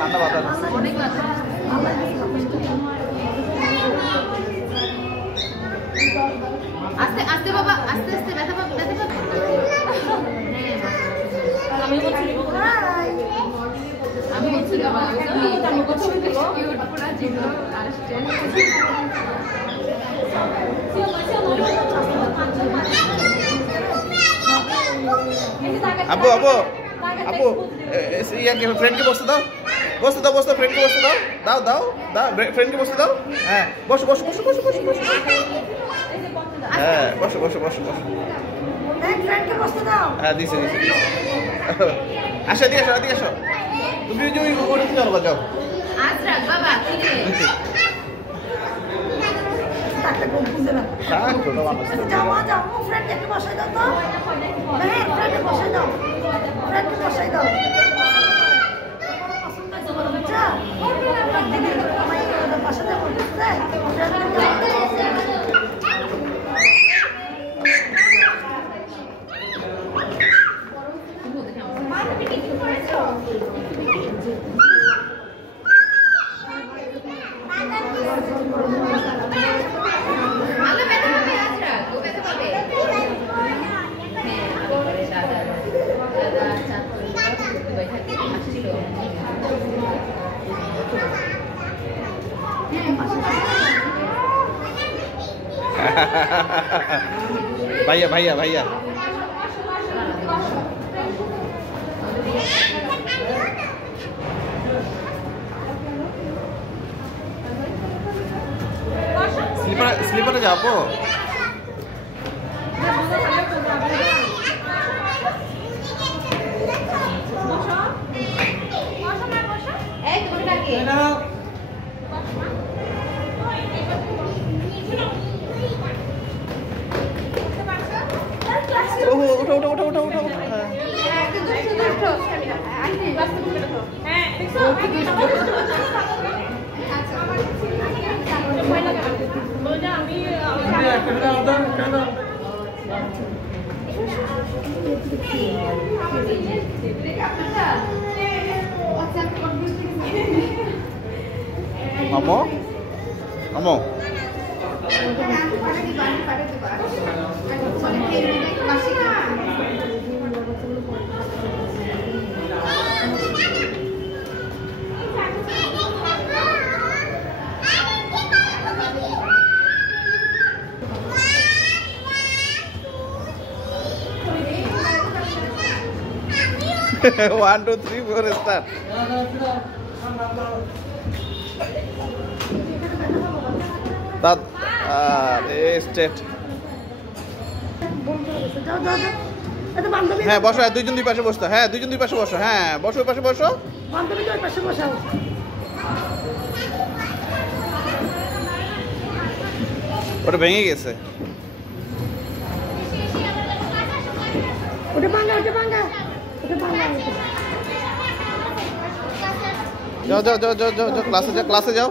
ঠান্ডা বাতাস আস্তে আস্তে বাবা আস্তে আস্তে ব্যথা পাবে ব্যথা পাবে আমি বলছি বাবা আমি কথা বলছি কিউট পুরা জিনো আসছে আব্বু আব্বু আব্বু ইয়াকে ফ্রেন্ডকে বসতে দাও বসতে দাও বসতে ফ্রেন্ডকে বসতে দাও দাও দাও দাও ফ্রেন্ডকে বসতে দাও হ্যাঁ বসো বসো বসো বসো বসো বসো হ্যাঁ বসো বসো বসো বসো ফ্রেন্ডকে বসতে দাও হ্যাঁ দিছে দিছে আসো দিয়ে আসো দিয়ে আসো তুমি যে ওই চলো যাও আজরাক বাবা ঠিক আছে তাকে বুঝে না কাট ছোট মানুষ যাও যাও ফ্রেন্ডকে বসাই দাও তো হ্যাঁ ফ্রেন্ডকে বসাই দাও ফ্রেন্ডকে বসাই দাও আচ্ছা দিদি আমায় বসাই দাও বলতে भैया भैया भैया स्लीपर स्लीपर जाओ उठो उठो उठो उठो उठो मामो मामो One, two, three, four, start. That state. হ্যাঁ বসো দুইজন দুই পাশে বসো হ্যাঁ দুইজন দুই পাশে বসো হ্যাঁ বসো ওই পাশে বসো বান্ধবী ওই পাশে বসাও ওটা ভেঙে গেছে ওটা ভাঙা ওটা ভাঙা ওটা ভাঙা যাও যাও যাও যাও যাও ক্লাসে যাও